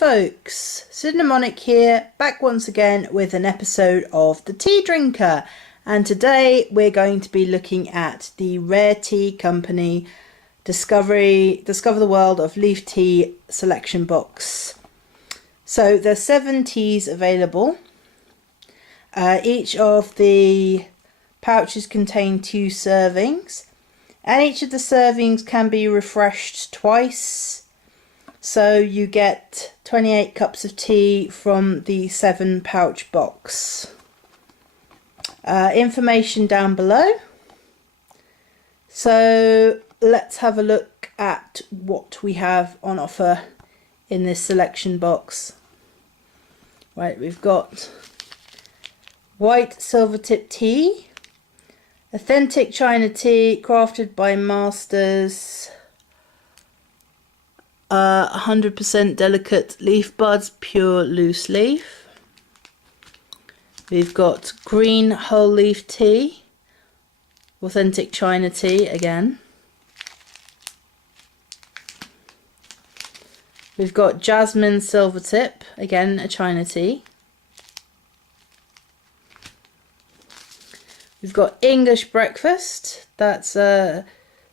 folks, Cinnamonic here, back once again with an episode of The Tea Drinker, and today we're going to be looking at the Rare Tea Company Discover the World of Leaf Tea selection box. So there's 7 teas available. Each of the pouches contain 2 servings, and each of the servings can be refreshed twice. So you get 28 cups of tea from the 7 pouch box. Information down below. So let's have a look at what we have on offer in this selection box. Right, we've got white Silvertip tea, authentic China tea crafted by masters, 100% delicate leaf buds, pure loose leaf. We've got green whole leaf tea, authentic China tea again. We've got jasmine Silvertip, again a China tea. We've got English breakfast, that's a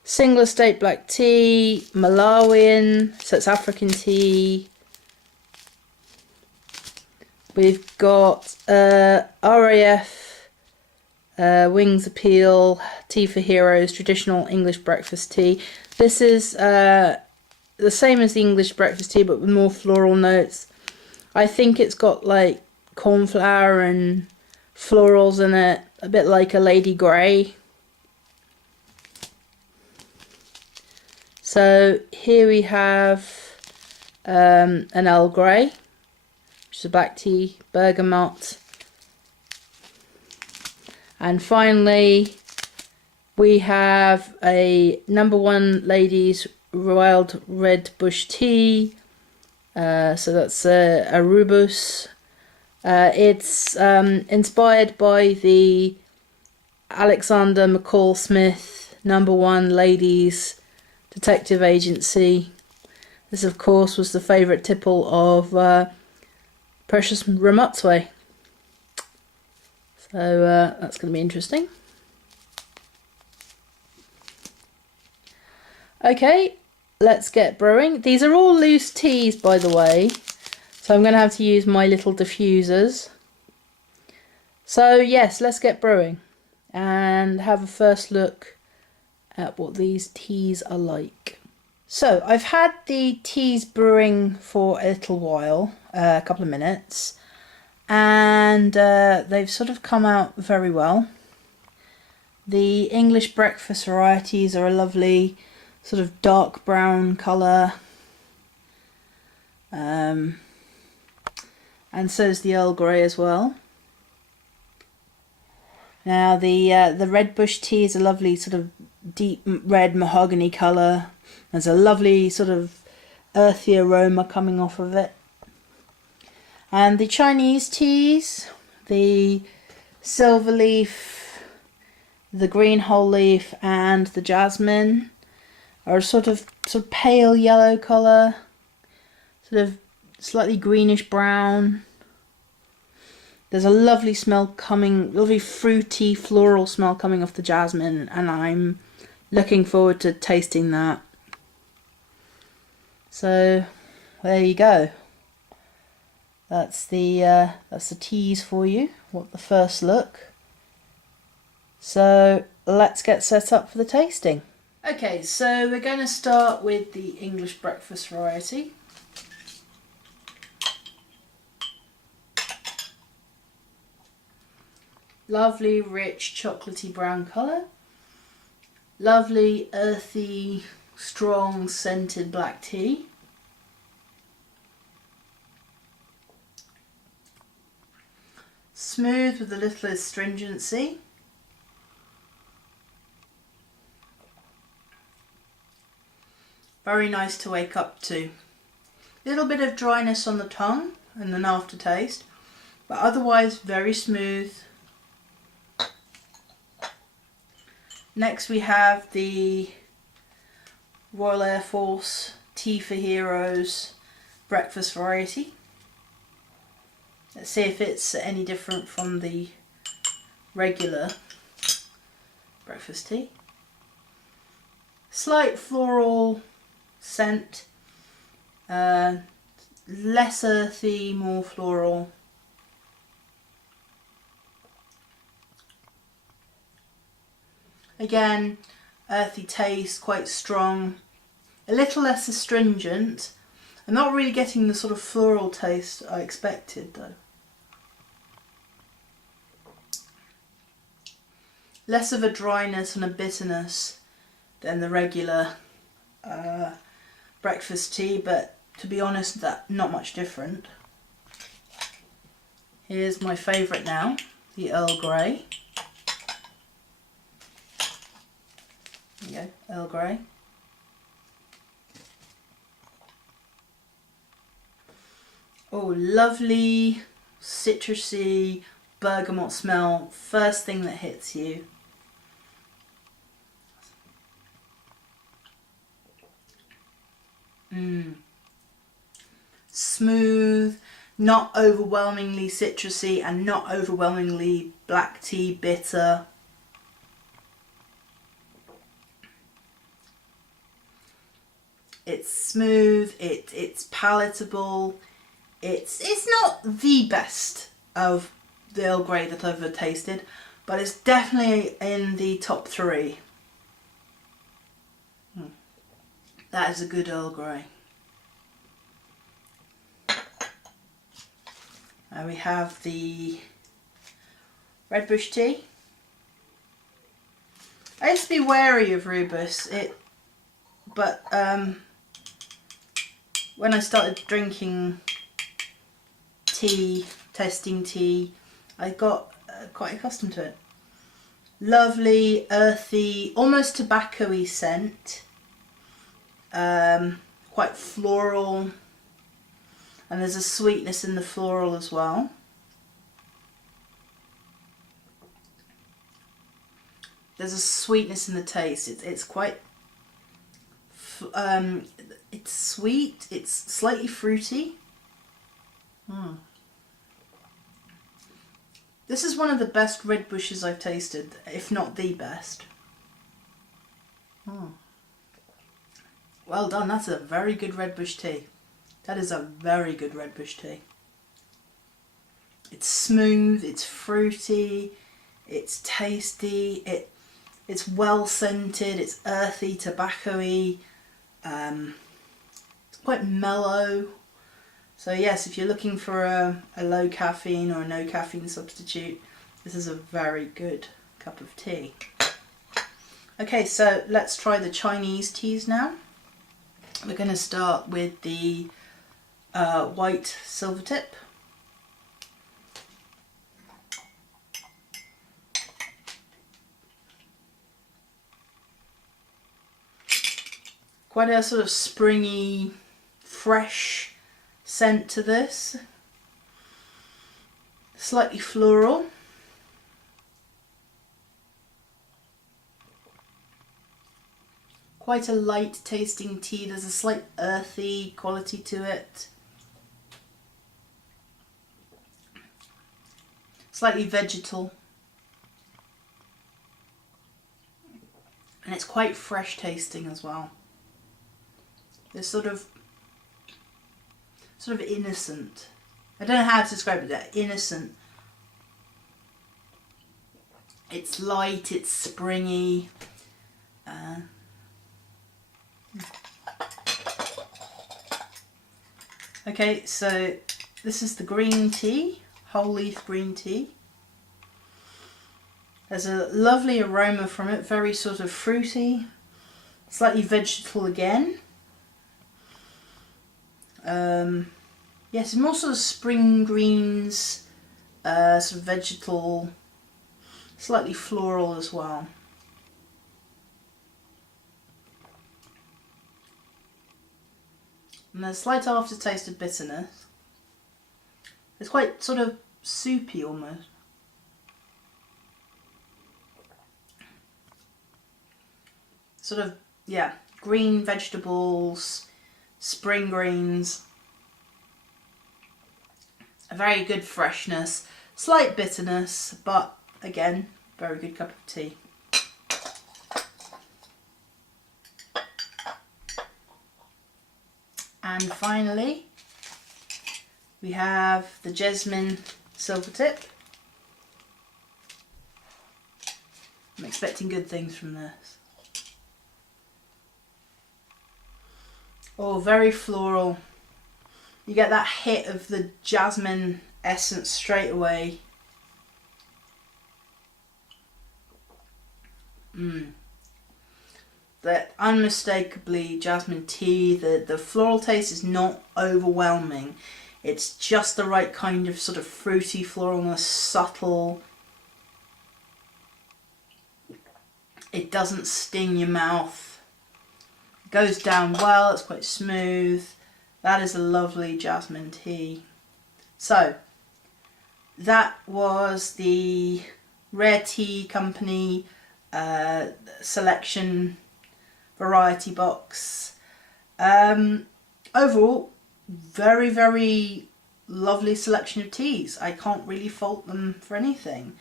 single estate black tea, Malawian, so it's African tea. We've got RAF, Wings Appeal, Tea for Heroes, traditional English breakfast tea. This is the same as the English breakfast tea but with more floral notes. I think it's got like cornflower and florals in it, a bit like a Lady Grey. So here we have an Earl Grey, which is a black tea, bergamot, and finally we have a #1 Ladies Wild Red Bush Tea. So that's a Rubus. It's inspired by the Alexander McCall Smith #1 Ladies Detective Agency. This of course was the favourite tipple of Precious Ramotswe. So that's going to be interesting. Okay, let's get brewing. These are all loose teas, by the way, so I'm going to have to use my little diffusers. So yes, let's get brewing and have a first look at what these teas are like. So I've had the teas brewing for a little while, a couple of minutes, and they've sort of come out very well. The English breakfast varieties are a lovely sort of dark brown colour, and so is the Earl Grey as well. Now the Red Bush tea is a lovely sort of deep red mahogany colour. There's a lovely sort of earthy aroma coming off of it. And the Chinese teas, the silver leaf, the green whole leaf and the jasmine, are a sort of pale yellow colour, sort of slightly greenish brown. There's a lovely smell coming, lovely fruity floral smell coming off the jasmine, and I'm looking forward to tasting that. So there you go. That's the teas for you. What the first look. So let's get set up for the tasting. Okay, so we're going to start with the English breakfast variety. Lovely, rich, chocolatey brown colour. Lovely, earthy, strong, scented black tea. Smooth with a little astringency. Very nice to wake up to. Little bit of dryness on the tongue and an aftertaste, but otherwise very smooth. Next we have the Royal Air Force Tea for Heroes breakfast variety. Let's see if it's any different from the regular breakfast tea. Slight floral scent, less earthy, more floral. Again, earthy taste, quite strong, a little less astringent. I'm not really getting the sort of floral taste I expected though. Less of a dryness and a bitterness than the regular breakfast tea, but to be honest, that not much different. Here's my favourite now, the Earl Grey. There you go, Earl Grey. Oh, lovely citrusy bergamot smell, first thing that hits you. Smooth, not overwhelmingly citrusy and not overwhelmingly black tea bitter. It's smooth, it's palatable. It's not the best of the Earl Grey that I've ever tasted, but it's definitely in the top 3. That is a good Earl Grey. We have the Red Bush tea. I used to be wary of Rubus, but when I started drinking tea, testing tea, I got quite accustomed to it. Lovely, earthy, almost tobacco-y scent. Quite floral. And there's a sweetness in the floral as well. There's a sweetness in the taste. It's quite... it's sweet. It's slightly fruity. This is one of the best red bushes I've tasted, if not the best. Well done, that's a very good red bush tea. That is a very good red bush tea. It's smooth, it's fruity, it's tasty, it's well scented, it's earthy, tobacco-y, it's quite mellow. So yes, if you're looking for a low caffeine or a no caffeine substitute, this is a very good cup of tea. Okay, so let's try the Chinese teas now. We're going to start with the white Silvertip. Quite a sort of springy, fresh scent to this. Slightly floral. Quite a light tasting tea. There's a slight earthy quality to it. Slightly vegetal. And it's quite fresh tasting as well. It's sort of innocent. I don't know how to describe it, that innocent. It's light, it's springy. Okay, so this is the green tea, whole leaf green tea. There's a lovely aroma from it, very sort of fruity, slightly vegetal again. Yes, more sort of spring greens, sort of vegetal, slightly floral as well. And there's a slight aftertaste of bitterness. It's quite sort of soupy almost. Sort of, yeah, green vegetables, spring greens. A very good freshness, slight bitterness, but again, very good cup of tea. And finally, we have the Jasmine Silvertip. I'm expecting good things from this. Oh, very floral. You get that hit of the jasmine essence straight away. That unmistakably jasmine tea. The floral taste is not overwhelming. It's just the right kind of sort of fruity floralness, subtle. It doesn't sting your mouth. It goes down well, it's quite smooth. That is a lovely jasmine tea. So, that was the Rare Tea Company selection variety box. Overall, very, very lovely selection of teas. I can't really fault them for anything.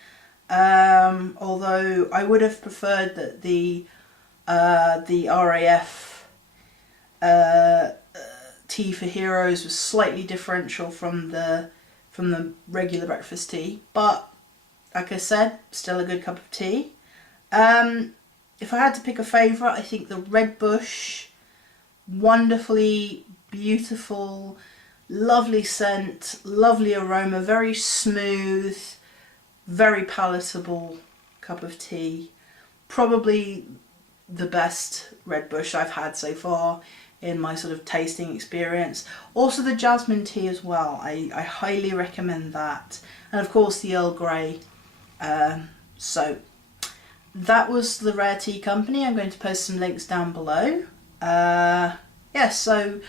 Although I would have preferred that the RAF Tea for Heroes was slightly differential from the regular breakfast tea, but like I said, still a good cup of tea. If I had to pick a favourite, I think the Red Bush, wonderfully beautiful, lovely scent, lovely aroma, very smooth, very palatable cup of tea. Probably the best Red Bush I've had so far in my sort of tasting experience. Also the jasmine tea as well. I highly recommend that. And of course the Earl Grey. So that was the Rare Tea Company. I'm going to post some links down below. So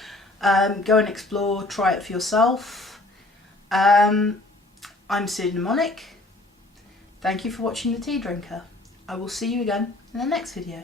go and explore, try it for yourself. I'm Sid Mnemonic. Thank you for watching The Tea Drinker. I will see you again in the next video.